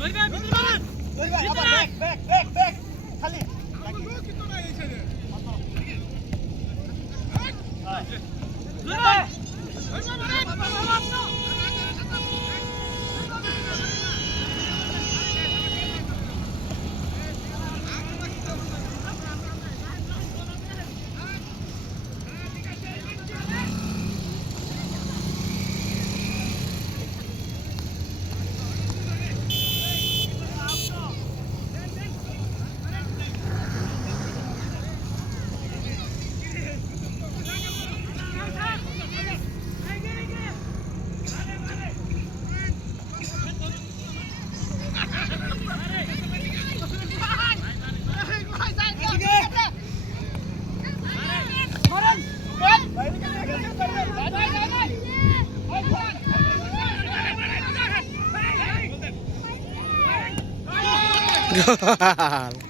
Doi, doi, doi, doi. Goal!